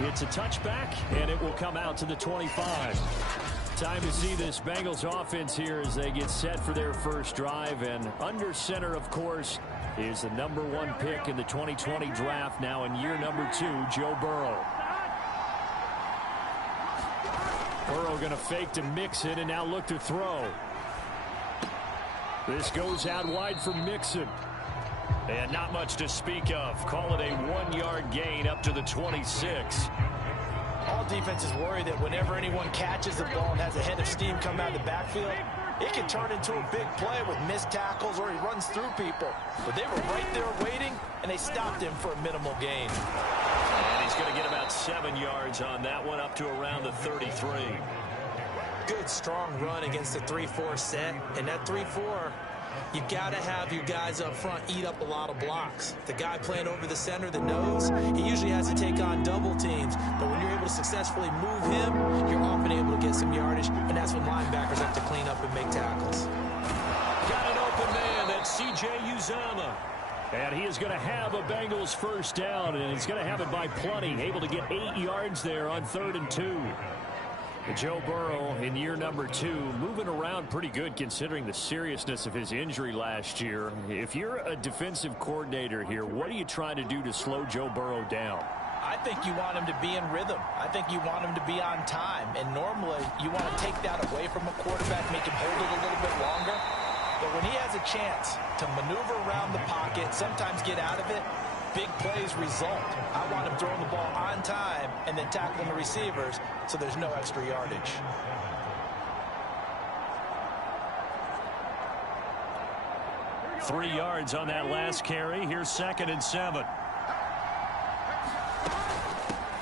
It's a touchback, and it will come out to the 25. Time to see this Bengals offense here as they get set for their first drive. And under center, of course, is the #1 pick in the 2020 draft, now in year number 2, Joe Burrow. Burrow going to fake to Mixon and now look to throw. This goes out wide for Mixon. And not much to speak of. Call it a 1-yard gain up to the 26. All defenses worry that whenever anyone catches the ball and has a head of steam come out of the backfield, it can turn into a big play with missed tackles or he runs through people. But they were right there waiting, and they stopped him for a minimal gain. And he's going to get about 7 yards on that one, up to around the 33. Good, strong run against the 3-4 set. And that 3-4, you got to have your guys up front eat up a lot of blocks. The guy playing over the center, the nose, he usually has to take on double teams. But when you're able to successfully move him, you're often able to get some yardage. And that's when linebackers have to clean up and make tackles. Got an open man. That's C.J. Uzomah. And he is going to have a Bengals first down. And he's going to have it by plenty. Able to get 8 yards there on 3rd and 2. Joe Burrow in year number 2, moving around pretty good considering the seriousness of his injury last year. If you're a defensive coordinator here, what are you trying to do to slow Joe Burrow down? I think you want him to be in rhythm. I think you want him to be on time. And normally you want to take that away from a quarterback, make him hold it a little bit longer. But when he has a chance to maneuver around the pocket, sometimes get out of it, big plays result. I want him throwing the ball on time and then tackling the receivers so there's no extra yardage. Three yards on that last carry. Here's 2nd and 7.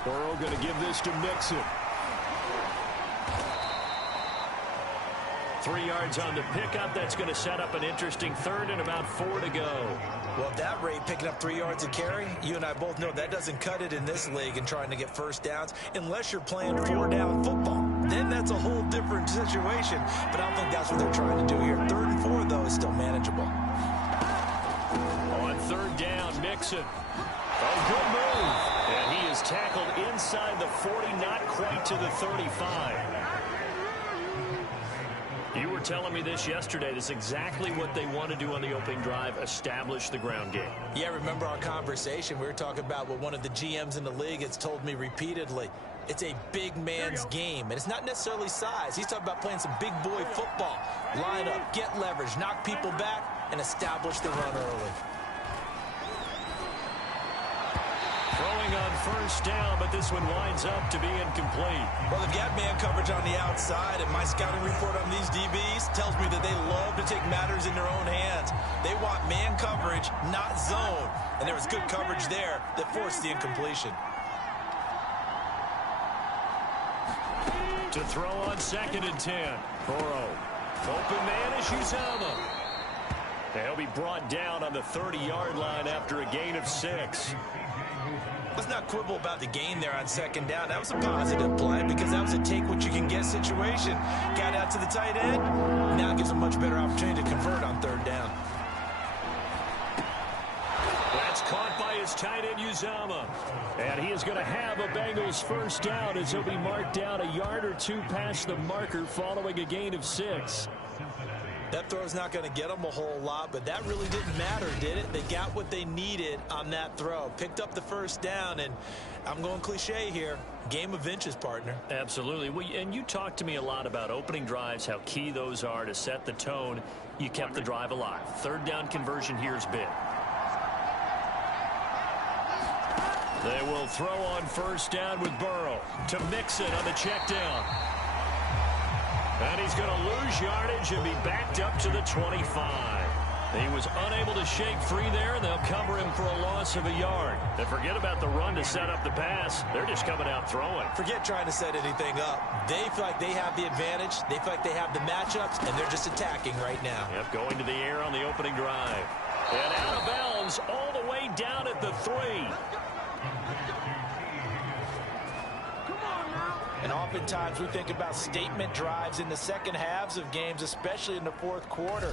Burrow going to give this to Mixon. 3 yards on the pickup. That's going to set up an interesting 3rd and about 4 to go. Well, at that rate, picking up 3 yards a carry, you and I both know that doesn't cut it in this league and trying to get first downs unless you're playing 4-down football. Then that's a whole different situation. But I don't think that's what they're trying to do here. 3rd and 4, though, is still manageable. On 3rd down, Mixon. Oh, good move. And he is tackled inside the 40, not quite to the 35. You were telling me this yesterday. This is exactly what they want to do on the opening drive, establish the ground game. Yeah, remember our conversation. We were talking about what one of the GMs in the league has told me repeatedly. It's a big man's game, and it's not necessarily size. He's talking about playing some big boy football. Line up, get leverage, knock people back, and establish the run early. Throwing on 1st down, but this one winds up to be incomplete. Well, they've got man coverage on the outside, and my scouting report on these DBs tells me that they love to take matters in their own hands. They want man coverage, not zone. And there was good coverage there that forced the incompletion. To throw on 2nd and 10. Burrow. Open man is Uzomah. He'll be brought down on the 30-yard line after a gain of 6. Let's not quibble about the gain there on 2nd down. That was a positive play because that was a take-what-you-can-get situation. Got out to the tight end. Now it gives a much better opportunity to convert on 3rd down. That's caught by his tight end, Uzomah. And he is going to have a Bengals first down as he'll be marked down a yard or 2 past the marker following a gain of 6. That throw's not going to get them a whole lot, but that really didn't matter, did it? They got what they needed on that throw. Picked up the first down, and I'm going cliche here. Game of inches, partner. Absolutely. Well, and you talked to me a lot about opening drives, how key those are to set the tone. You kept the drive alive. 3rd down conversion here is big. They will throw on 1st down with Burrow to Mixon on the check down. And he's going to lose yardage and be backed up to the 25. He was unable to shake free there, and they'll cover him for a loss of a yard. And forget about the run to set up the pass. They're just coming out throwing. Forget trying to set anything up. They feel like they have the advantage. They feel like they have the matchups, and they're just attacking right now. Yep, going to the air on the opening drive. And out of bounds all the way down at the 3. And oftentimes we think about statement drives in the second halves of games, especially in the 4th quarter.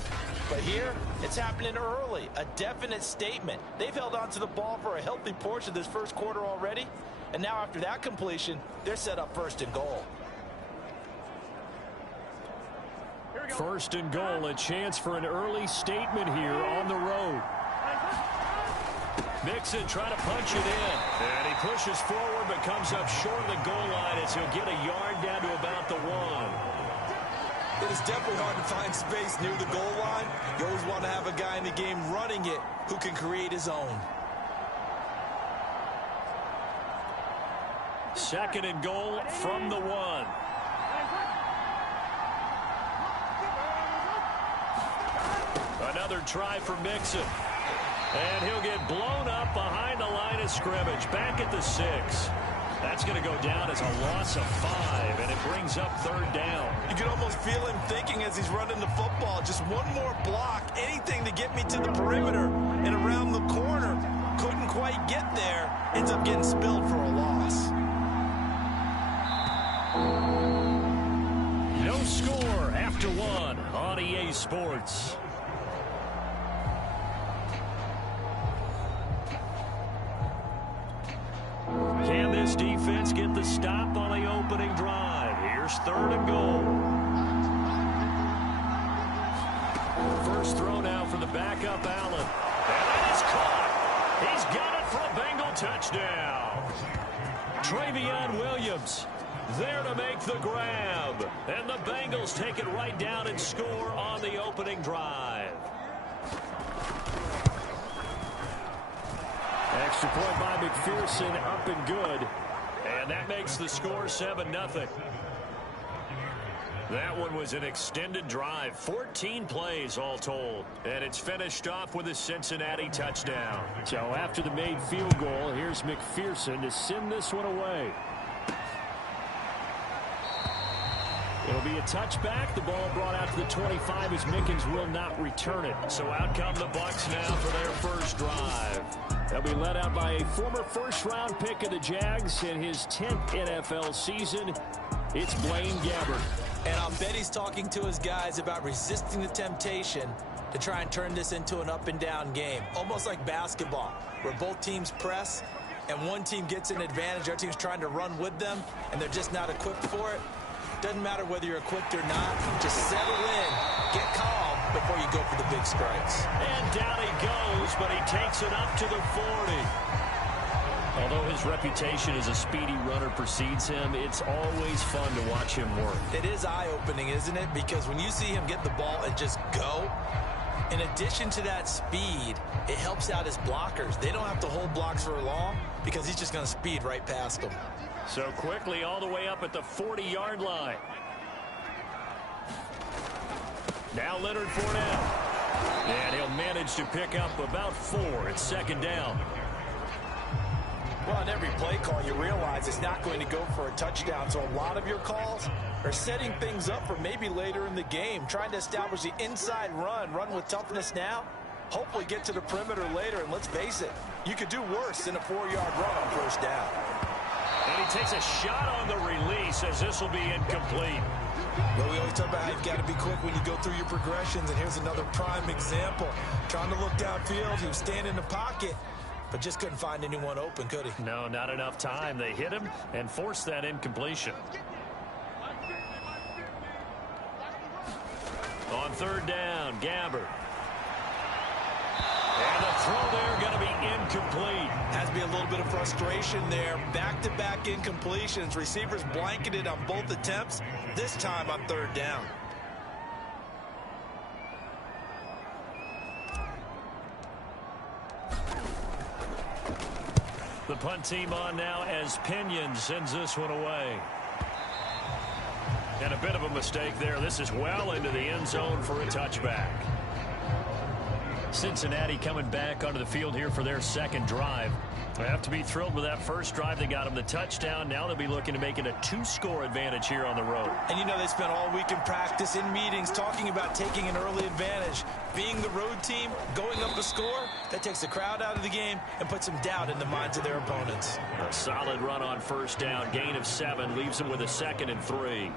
But here, it's happening early. A definite statement. They've held on to the ball for a healthy portion of this 1st quarter already. And now after that completion, they're set up 1st and goal. First and goal, a chance for an early statement here on the road. Mixon trying to punch it in. And he pushes forward but comes up short of the goal line as he'll get a yard down to about the 1. It is definitely hard to find space near the goal line. You always want to have a guy in the game running it who can create his own. 2nd and goal from the 1. Another try for Mixon. And he'll get blown up behind the line of scrimmage. Back at the 6. That's going to go down as a loss of 5, and it brings up 3rd down. You can almost feel him thinking as he's running the football. Just one more block, anything to get me to the perimeter and around the corner. Couldn't quite get there. Ends up getting spilled for a loss. No score after 1 on EA Sports. Can this defense get the stop on the opening drive? Here's 3rd and goal. First throw now for the backup Allen. And it is caught. He's got it for a Bengal touchdown. Travion Williams there to make the grab. And the Bengals take it right down and score on the opening drive. Extra point by McPherson, up and good. And that makes the score 7-0. That one was an extended drive, 14 plays all told. And it's finished off with a Cincinnati touchdown. So after the made field goal, here's McPherson to send this one away. It'll be a touchback. The ball brought out to the 25 as Mickens will not return it. So out come the Bucs now for their first drive. They'll be led out by a former first-round pick of the Jags in his 10th NFL season. It's Blaine Gabbert. And I'll bet he's talking to his guys about resisting the temptation to try and turn this into an up-and-down game. Almost like basketball, where both teams press, and one team gets an advantage. Our team's trying to run with them, and they're just not equipped for it. Doesn't matter whether you're equipped or not. Just settle in, get calm before you go for the big strikes. And down he goes, but he takes it up to the 40. Although his reputation as a speedy runner precedes him, it's always fun to watch him work. It is eye-opening, isn't it? Because when you see him get the ball and just go, in addition to that speed, it helps out his blockers. They don't have to hold blocks for long because he's just going to speed right past them. So quickly all the way up at the 40-yard line. Now Leonard Fournette. And he'll manage to pick up about 4. It's 2nd down. Well, on every play call, you realize it's not going to go for a touchdown. So a lot of your calls are setting things up for maybe later in the game, trying to establish the inside run with toughness now, hopefully get to the perimeter later. And let's face it, you could do worse than a 4-yard run on 1st down. And he takes a shot on the release as this will be incomplete. Well, we always talk about how you've got to be quick when you go through your progressions, and here's another prime example. Trying to look downfield, he was standing in the pocket, but just couldn't find anyone open, could he? No, not enough time. They hit him and forced that incompletion. On 3rd down, Gabbert. And the throw there going to be incomplete. Has to be a little bit of frustration there. Back-to-back incompletions. Receivers blanketed on both attempts, this time on 3rd down. The punt team on now as Pinion sends this one away. And a bit of a mistake there. This is well into the end zone for a touchback. Cincinnati coming back onto the field here for their 2nd drive. They have to be thrilled with that first drive. They got them the touchdown. Now they'll be looking to make it a 2-score advantage here on the road. And you know they spent all week in practice, in meetings, talking about taking an early advantage. Being the road team, going up a score, that takes the crowd out of the game and puts some doubt in the minds of their opponents. A solid run on 1st down. Gain of 7 leaves them with a 2nd and 3.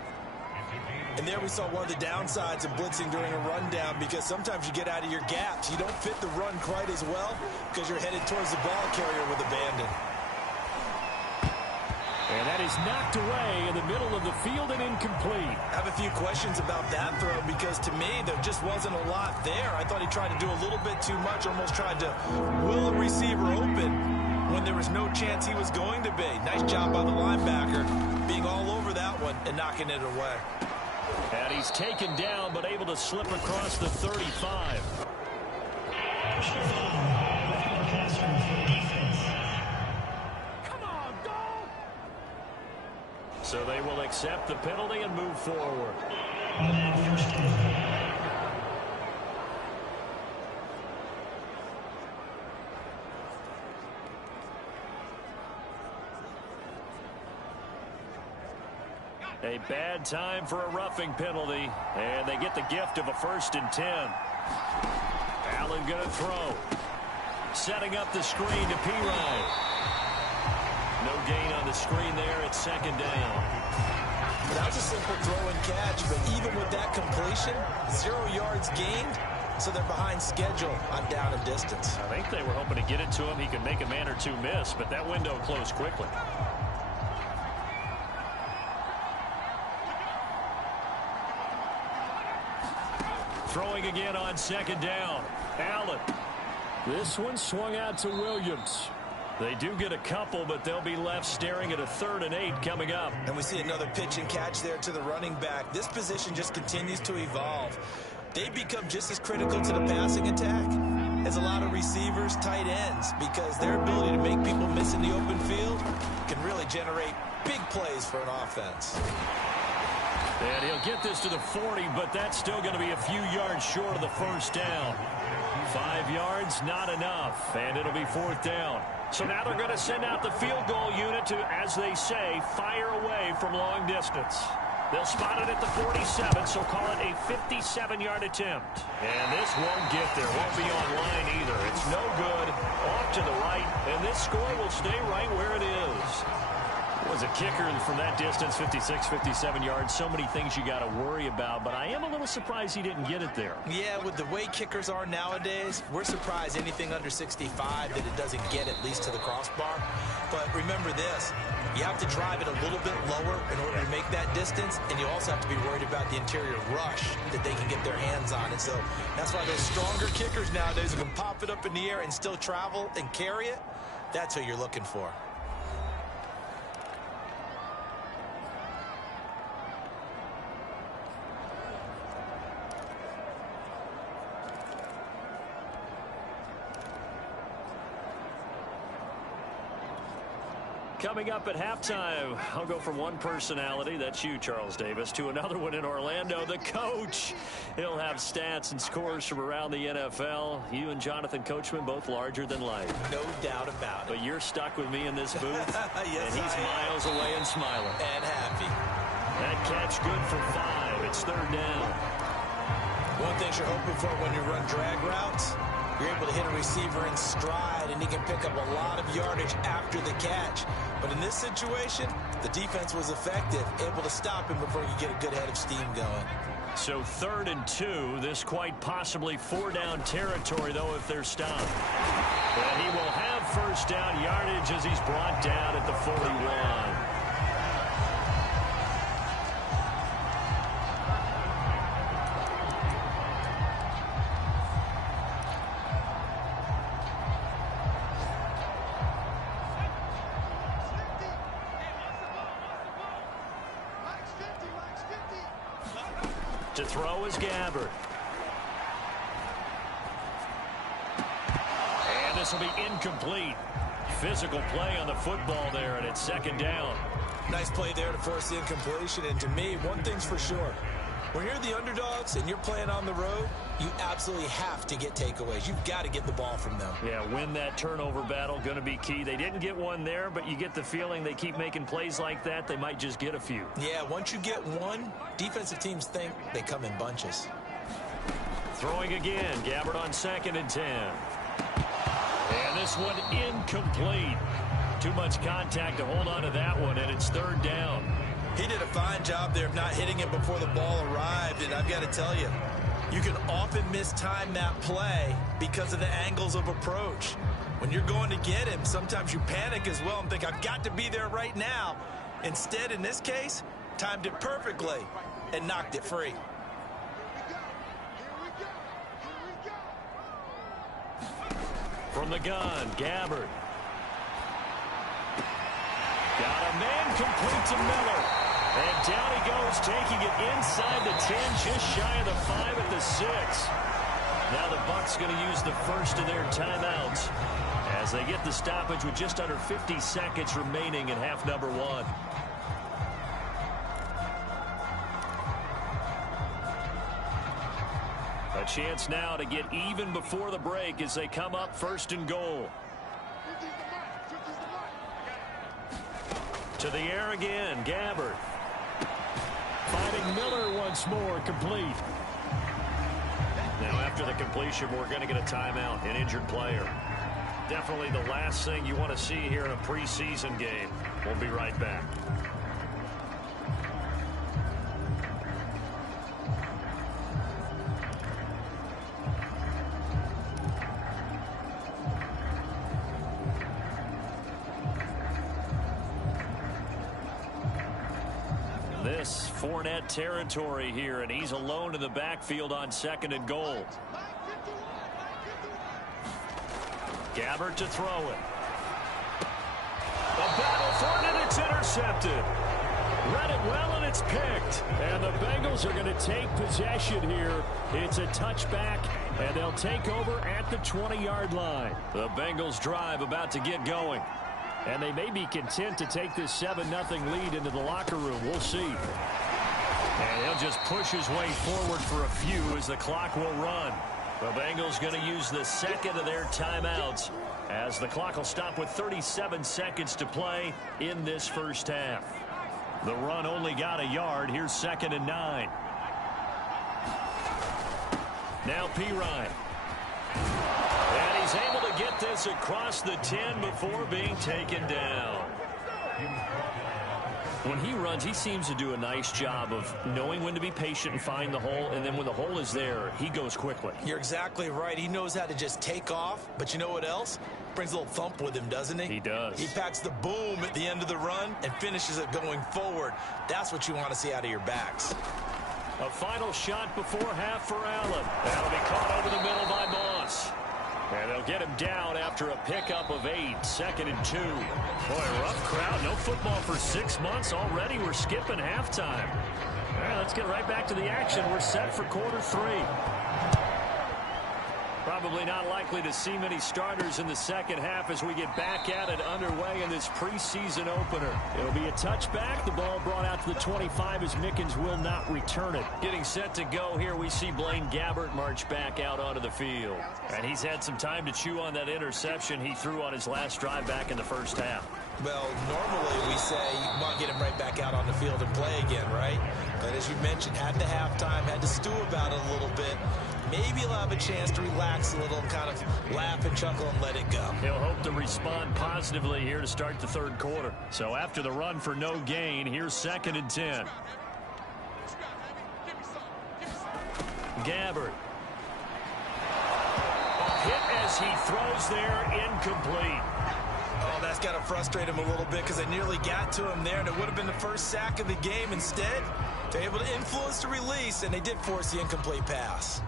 And there we saw one of the downsides of blitzing during a rundown, because sometimes you get out of your gaps. You don't fit the run quite as well because you're headed towards the ball carrier with abandon. And that is knocked away in the middle of the field and incomplete. I have a few questions about that throw because to me there just wasn't a lot there. I thought he tried to do a little bit too much, almost tried to will a receiver open when there was no chance he was going to be. Nice job by the linebacker being all over that one and knocking it away. And he's taken down but able to slip across the 35. So they will accept the penalty and move forward. A bad time for a roughing penalty, and they get the gift of a 1st and 10. Allen going to throw. Setting up the screen to Pirine. No gain on the screen there. It's 2nd down. That was a simple throw and catch, but even with that completion, 0 yards gained, so they're behind schedule on down and distance. I think they were hoping to get it to him. He could make a man or two miss, but that window closed quickly. Throwing again on 2nd down. Allen. This one swung out to Williams. They do get a couple, but they'll be left staring at a 3rd and 8 coming up. And we see another pitch and catch there to the running back. This position just continues to evolve. They become just as critical to the passing attack as a lot of receivers, tight ends, because their ability to make people miss in the open field can really generate big plays for an offense. And he'll get this to the 40, but that's still going to be a few yards short of the 1st down. 5 yards, not enough, and it'll be 4th down. So now they're going to send out the field goal unit to, as they say, fire away from long distance. They'll spot it at the 47, so call it a 57-yard attempt. And this won't get there. Won't be on line either. It's no good. Off to the right, and this score will stay right where it is. Was a kicker from that distance, 56, 57 yards. So many things you got to worry about, but I am a little surprised he didn't get it there. Yeah, with the way kickers are nowadays, we're surprised anything under 65 that it doesn't get at least to the crossbar. But remember this, you have to drive it a little bit lower in order to make that distance, and you also have to be worried about the interior rush that they can get their hands on. And so that's why those stronger kickers nowadays who can pop it up in the air and still travel and carry it, that's who you're looking for. Coming up at halftime, I'll go from one personality, that's you, Charles Davis, to another one in Orlando, the coach. He'll have stats and scores from around the NFL. You and Jonathan Coachman, both larger than life. No doubt about it. But you're stuck with me in this booth, yes, and he's miles away and smiling. And happy. That catch good for 5. It's 3rd down. One thing you're hoping for when you run drag routes, you're able to hit a receiver in stride, and he can pick up a lot of yardage after the catch. But in this situation, the defense was effective, able to stop him before you get a good head of steam going. So 3rd and 2, this quite possibly 4-down territory, though, if they're stopped. And he will have 1st down yardage as he's brought down at the 41. To throw is Gabbard. And this will be incomplete. Physical play on the football there, and it's 2nd down. Nice play there to force the incompletion. And to me, one thing's for sure. When you're the underdogs and you're playing on the road, you absolutely have to get takeaways. You've got to get the ball from them. Yeah, win that turnover battle, going to be key. They didn't get one there, but you get the feeling they keep making plays like that, they might just get a few. Yeah, once you get one, defensive teams think they come in bunches. Throwing again, Gabbard on 2nd and 10. And this one incomplete. Too much contact to hold on to that one, and it's 3rd down. He did a fine job there of not hitting it before the ball arrived, and I've got to tell you, you can often mistime that play because of the angles of approach. When you're going to get him, sometimes you panic as well and think, I've got to be there right now. Instead, in this case, timed it perfectly and knocked it free. From the gun, Gabbert. Got a man complete to Miller. And down he goes, taking it inside the 10, just shy of the 5 at the 6. Now the Bucs going to use the first of their timeouts as they get the stoppage with just under 50 seconds remaining in half number 1. A chance now to get even before the break as they come up first and goal. To the air again, Gabbert. Finding Miller once more, complete. Now after the completion, we're going to get a timeout, an injured player. Definitely the last thing you want to see here in a preseason game. We'll be right back. This Fournette territory here, and he's alone in the backfield on second and goal. Gabbert to throw it. A battle for it, and it's intercepted. Read it well, and it's picked. And the Bengals are going to take possession here. It's a touchback, and they'll take over at the 20-yard line. The Bengals drive about to get going. And they may be content to take this 7-0 lead into the locker room. We'll see. And he'll just push his way forward for a few as the clock will run. The Bengals going to use the second of their timeouts as the clock will stop with 37 seconds to play in this first half. The run only got a yard. Here's 2nd and 9. Now Pirine. And he's able to get this across the 10 before being taken down. When he runs, he seems to do a nice job of knowing when to be patient and find the hole, and then when the hole is there, he goes quickly. You're exactly right. He knows how to just take off, but you know what else? Brings a little thump with him, doesn't he? He does. He packs the boom at the end of the run and finishes it going forward. That's what you want to see out of your backs. A final shot before half for Allen. That'll be caught over the middle by Moss. And they'll get him down after a pickup of 8. 2nd and 2. Boy, rough crowd. No football for 6 months. Already we're skipping halftime. All right, let's get right back to the action. We're set for quarter 3. Probably not likely to see many starters in the second half as we get back at it underway in this preseason opener. It'll be a touchback. The ball brought out to the 25 as Mickens will not return it. Getting set to go here, we see Blaine Gabbert march back out onto the field. And he's had some time to chew on that interception he threw on his last drive back in the first half. Well, normally we say you want to get him right back out on the field and play again, right? But as you mentioned, at the halftime, had to stew about it a little bit. Maybe he'll have a chance to relax a little and kind of laugh and chuckle and let it go. He'll hope to respond positively here to start the third quarter. So after the run for no gain, here's 2nd and 10. Gabbert. Hit as he throws there, incomplete. Oh, that's got to frustrate him a little bit because they nearly got to him there, and it would have been the first sack of the game. Instead, they're able to influence the release, and they did force the incomplete pass.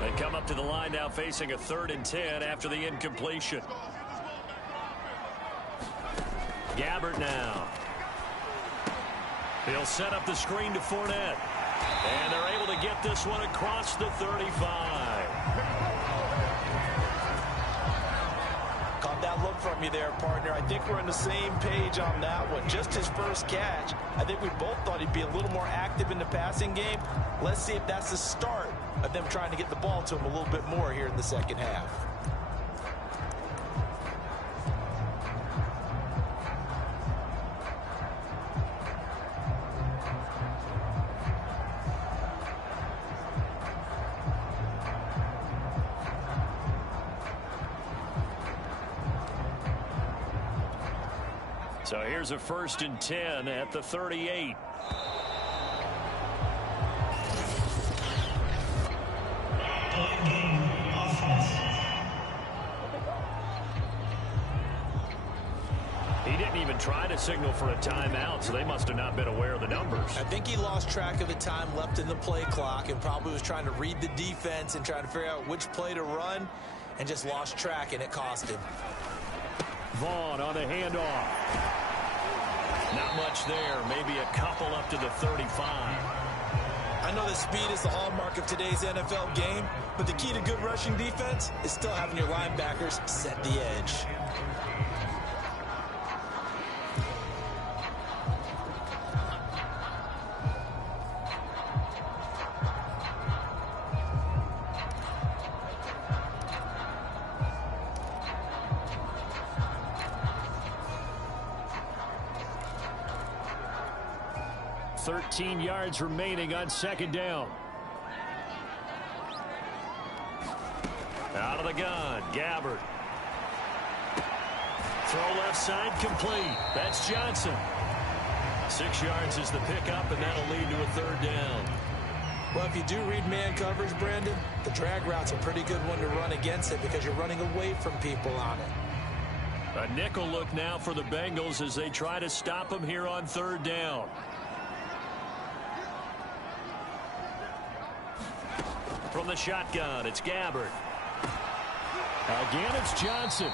They come up to the line now facing a 3rd and 10 after the incompletion. Gabbert now. He'll set up the screen to Fournette. And they're able to get this one across the 35. Caught that look from you there, partner. I think we're on the same page on that one. Just his first catch. I think we both thought he'd be a little more active in the passing game. Let's see if that's the start of them trying to get the ball to him a little bit more here in the second half. So here's a 1st and 10 at the 38. even try to signal for a timeout, so they must have not been aware of the numbers. I think he lost track of the time left in the play clock and probably was trying to read the defense and trying to figure out which play to run and just lost track, and it cost him. Vaughn on the handoff. Not much there. Maybe a couple up to the 35. I know that speed is the hallmark of today's NFL game, but the key to good rushing defense is still having your linebackers set the edge. Thirteen yards remaining on second down. Out of the gun, Gabbert. Throw left side complete. That's Johnson. 6 yards is the pickup, and that'll lead to a third down. Well, if you do read man coverage, Brandon, the drag route's a pretty good one to run against it because you're running away from people on it. A nickel look now for the Bengals as they try to stop him here on third down. From the shotgun, it's Gabbert. Again, it's Johnson.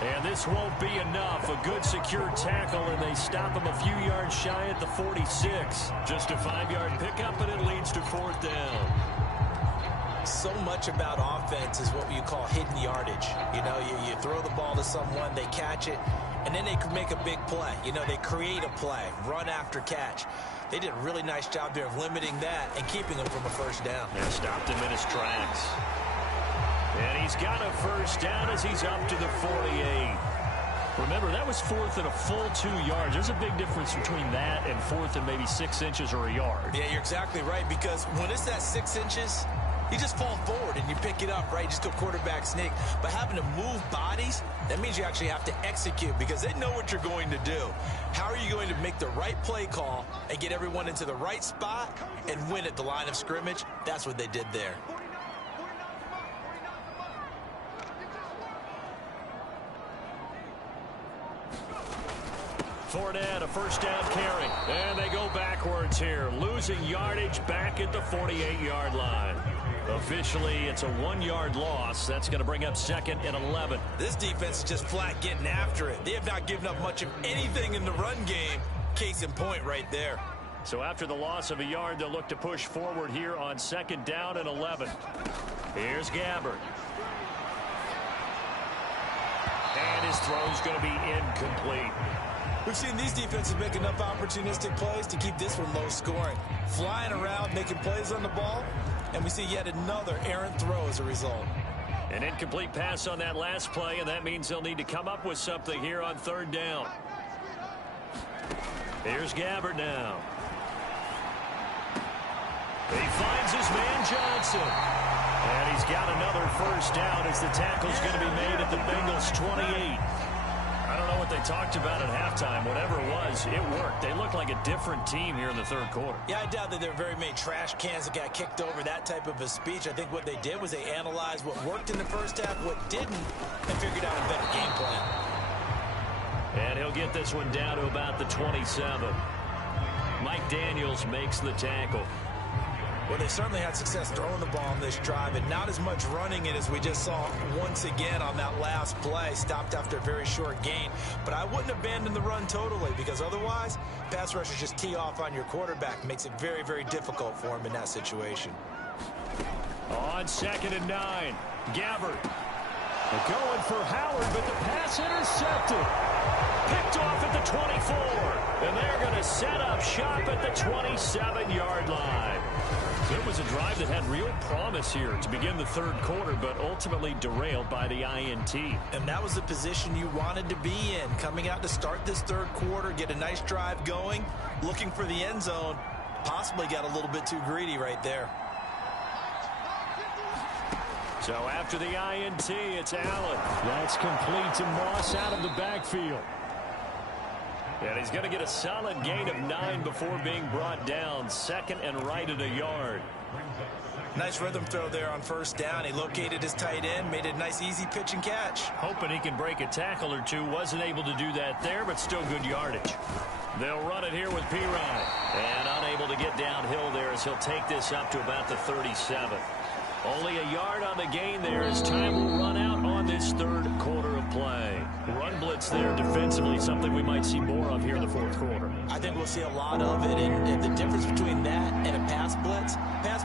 And this won't be enough. A good secure tackle, and they stop him a few yards shy at the 46. Just a 5-yard pickup, and it leads to fourth down. So much about offense is what you call hidden yardage. You know, you throw the ball to someone, they catch it, and then they can make a big play. You know, they create a play, run after catch. They did a really nice job there of limiting that and keeping him from a first down. And stopped him in his tracks. And he's got a first down as he's up to the 48. Remember, that was fourth and a full 2 yards. There's a big difference between that and fourth and maybe 6 inches or a yard. Yeah, you're exactly right, because when it's that 6 inches, you just fall forward and you pick it up, right? You just go quarterback sneak. But having to move bodies, that means you actually have to execute because they know what you're going to do. How are you going to make the right play call and get everyone into the right spot and win at the line of scrimmage? That's what they did there. Fournette, a first down carry. And they go backwards here. Losing yardage back at the 48-yard line. Officially, it's a 1-yard loss. That's going to bring up second and 11. This defense is just flat getting after it. They have not given up much of anything in the run game. Case in point right there. So after the loss of a yard, they'll look to push forward here on second down and 11. Here's Gabbert. And his throw's going to be incomplete. We've seen these defenses make enough opportunistic plays to keep this one low scoring. Flying around, making plays on the ball, and we see yet another errant throw as a result. An incomplete pass on that last play, and that means they'll need to come up with something here on third down. Here's Gabbert now. He finds his man Johnson. And he's got another first down as the tackle's going to be made at the Bengals 28. I don't know what they talked about at halftime. Whatever it was, it worked. They looked like a different team here in the third quarter. Yeah, I doubt that there were very many trash cans that got kicked over, that type of a speech. I think what they did was they analyzed what worked in the first half, what didn't, and figured out a better game plan. And he'll get this one down to about the 27. Mike Daniels makes the tackle. Well, they certainly had success throwing the ball on this drive, and not as much running it as we just saw once again on that last play. Stopped after a very short gain. But I wouldn't abandon the run totally, because otherwise, pass rushers just tee off on your quarterback. Makes it very, very difficult for him in that situation. On second and 9, Gabbert. They're going for Howard, but the pass intercepted. Picked off at the 24. And they're going to set up shop at the 27-yard line. It was a drive that had real promise here to begin the third quarter, but ultimately derailed by the INT. And that was the position you wanted to be in, coming out to start this third quarter, get a nice drive going, looking for the end zone. Possibly got a little bit too greedy right there. So after the INT, it's Allen. That's complete to Moss out of the backfield. And he's going to get a solid gain of 9 before being brought down. Second and right at a yard. Nice rhythm throw there on first down. He located his tight end, made it a nice easy pitch and catch. Hoping he can break a tackle or two. Wasn't able to do that there, but still good yardage. They'll run it here with Pirine. And unable to get downhill there as he'll take this up to about the 37. Only a yard on the gain there as time will run out on this third quarter of play. Run blitz there defensively, something we might see more of here in the fourth quarter. I think we'll see a lot of it, and the difference between that and a pass blitz,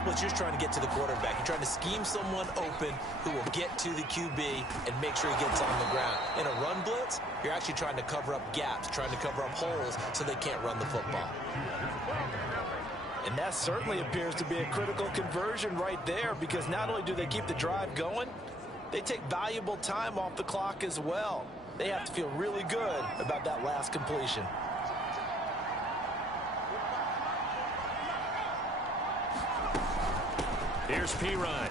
you're just trying to get to the quarterback. You're trying to scheme someone open who will get to the QB and make sure he gets on the ground. In a run blitz, you're actually trying to cover up gaps, trying to cover up holes so they can't run the football. And that certainly appears to be a critical conversion right there, because not only do they keep the drive going, they take valuable time off the clock as well. They have to feel really good about that last completion. Here's Pirine.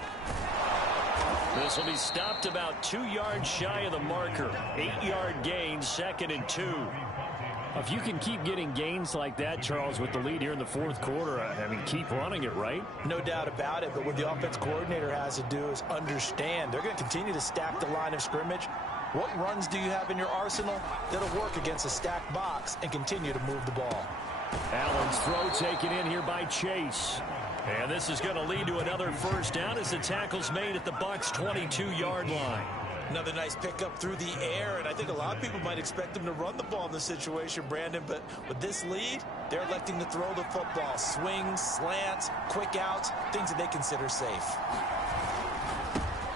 This will be stopped about 2 yards shy of the marker. 8-yard gain, 2nd and 2. If you can keep getting gains like that, Charles, with the lead here in the fourth quarter, I mean, keep running it, right? No doubt about it, but what the offense coordinator has to do is understand they're going to continue to stack the line of scrimmage. What runs do you have in your arsenal that'll work against a stacked box and continue to move the ball? Allen's throw taken in here by Chase. And this is going to lead to another first down as the tackle's made at the Bucs' 22-yard line. Another nice pickup through the air, and I think a lot of people might expect them to run the ball in this situation, Brandon, but with this lead, they're electing to throw the football. Swings, slants, quick outs, things that they consider safe.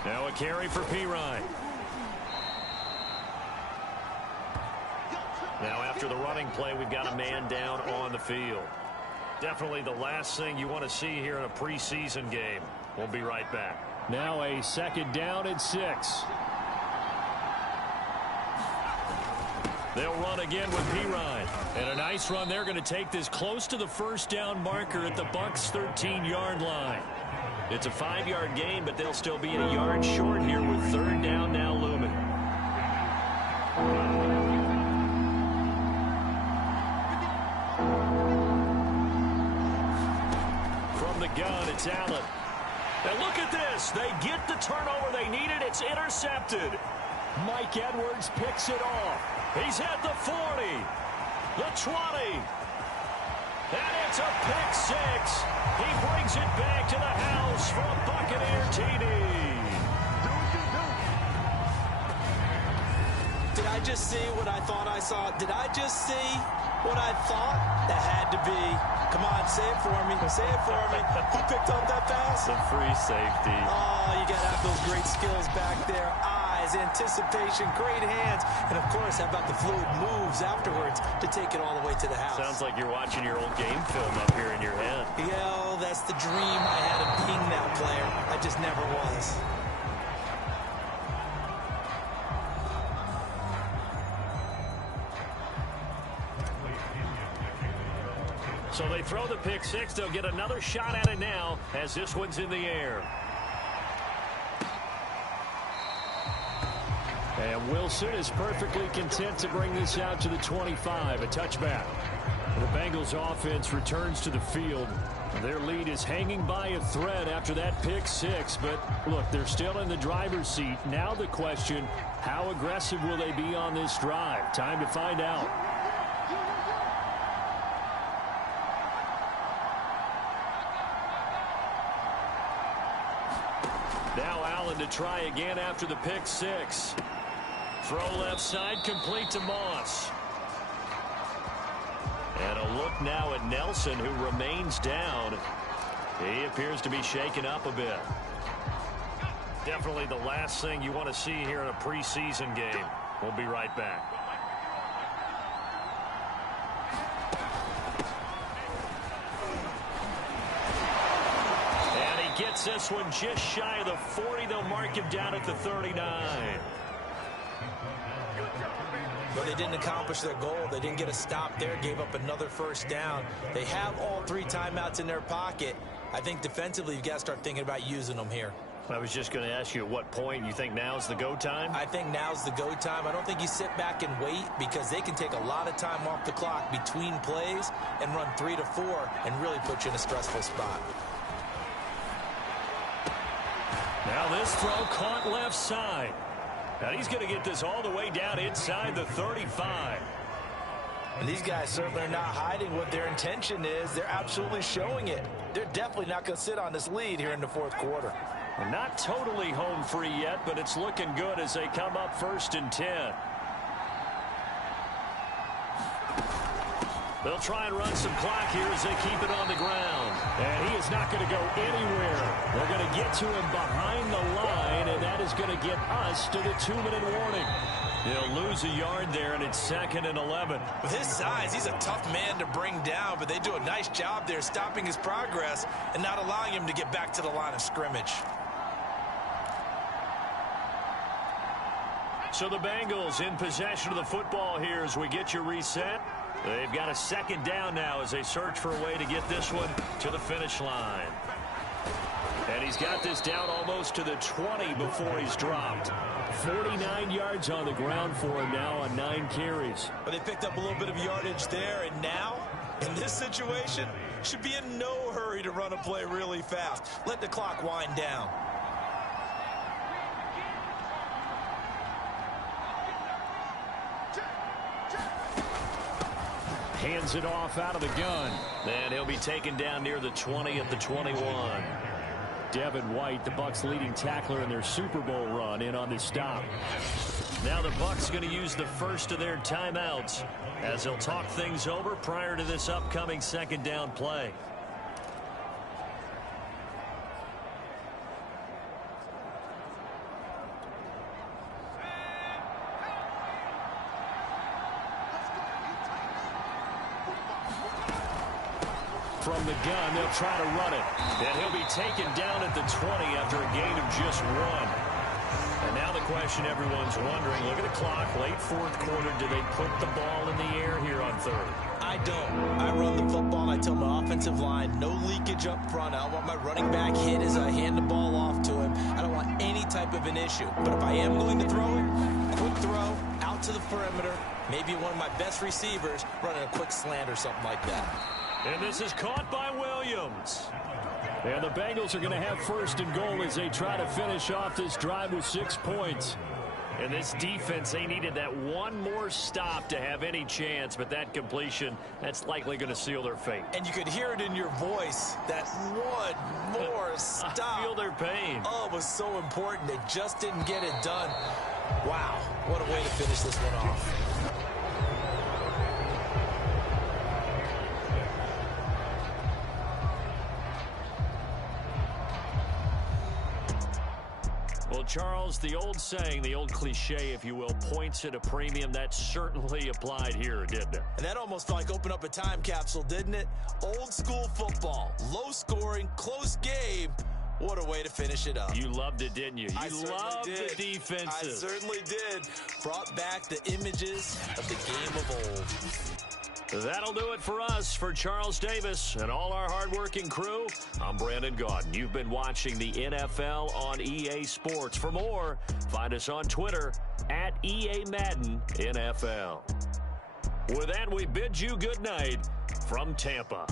Now a carry for Pirine. Now after the running play, we've got a man down on the field. Definitely the last thing you want to see here in a preseason game. We'll be right back. Now a 2nd down and 6. They'll run again with Pirine. And a nice run. They're going to take this close to the first down marker at the Bucs' 13-yard line. It's a 5-yard gain, but they'll still be a yard short here with 3rd down now looming. From the gun, it's Allen. And look at this. They get the turnover they needed. It's intercepted. Mike Edwards picks it off. He's at the 40, the 20, and it's a pick 6. He brings it back to the house for a Buccaneer TD. Did I just see what I thought I saw? Did I just see what I thought? That had to be. Come on, say it for me. Say it for me. Who picked up that pass? The free safety. Oh, you got to have those great skills back there. Eyes, anticipation, great hands. And, of course, how about the fluid moves afterwards to take it all the way to the house? Sounds like you're watching your old game film up here in your head. Yeah, that's the dream I had of being that player. I just never was. So they throw the pick 6. They'll get another shot at it now as this one's in the air. And Wilson is perfectly content to bring this out to the 25, a touchback. The Bengals offense returns to the field. Their lead is hanging by a thread after that pick 6. But, look, they're still in the driver's seat. Now the question, how aggressive will they be on this drive? Time to find out. Now Allen to try again after the pick 6. Throw left side, complete to Moss. And a look now at Nelson, who remains down. He appears to be shaken up a bit. Definitely the last thing you want to see here in a preseason game. We'll be right back. And he gets this one just shy of the 40. They'll mark him down at the 39. But they didn't accomplish their goal. They didn't get a stop there, gave up another first down. They have all 3 timeouts in their pocket. I think defensively you've got to start thinking about using them here. I was just going to ask you at what point you think now's the go time? I think now's the go time. I don't think you sit back and wait, because they can take a lot of time off the clock between plays and run 3 to 4 and really put you in a stressful spot. Now this throw caught left side. And he's going to get this all the way down inside the 35. And these guys certainly are not hiding what their intention is. They're absolutely showing it. They're definitely not going to sit on this lead here in the fourth quarter. We're not totally home free yet, but it's looking good as they come up 1st and 10. They'll try and run some clock here as they keep it on the ground. And he is not going to go anywhere. They're going to get to him behind the line, and that is going to get us to the 2-minute warning. They'll lose a yard there, and it's 2nd and 11. With his size, he's a tough man to bring down, but they do a nice job there stopping his progress and not allowing him to get back to the line of scrimmage. So the Bengals in possession of the football here as we get you reset. They've got a 2nd down now as they search for a way to get this one to the finish line. And he's got this down almost to the 20 before he's dropped. 49 yards on the ground for him now on 9 carries. But they picked up a little bit of yardage there, and now, in this situation, should be in no hurry to run a play really fast. Let the clock wind down. Hands it off out of the gun. And he'll be taken down near the 20 at the 21. Devin White, the Bucs' leading tackler in their Super Bowl run, in on this stop. Now the Bucs going to use the first of their timeouts as they'll talk things over prior to this upcoming 2nd down play. From the gun, they'll try to run it. And he'll be taken down at the 20 after a gain of just 1. And now the question everyone's wondering, look at the clock, late 4th quarter, do they put the ball in the air here on 3rd? I don't. I run the football, and I tell my offensive line, no leakage up front. I don't want my running back hit as I hand the ball off to him. I don't want any type of an issue. But if I am going to throw it, quick throw, out to the perimeter, maybe one of my best receivers running a quick slant or something like that. And this is caught by Williams. And the Bengals are going to have 1st and goal as they try to finish off this drive with 6 points. And this defense, they needed that one more stop to have any chance, but that completion, that's likely going to seal their fate. And you could hear it in your voice, that one more stop. I feel their pain. Oh, it was so important. They just didn't get it done. Wow, what a way to finish this one off. Well, Charles, the old saying, the old cliche, if you will, points at a premium, that certainly applied here, didn't it? And that almost felt like opened up a time capsule, didn't it? Old school football, low scoring, close game. What a way to finish it up. You loved it, didn't you? You loved the I defenses. certainly did. Brought back the images of the game of old. That'll do it for us. For Charles Davis and all our hardworking crew, I'm Brandon Gaudin. You've been watching the NFL on EA Sports. For more, find us on Twitter at EA Madden NFL. With that, we bid you good night from Tampa.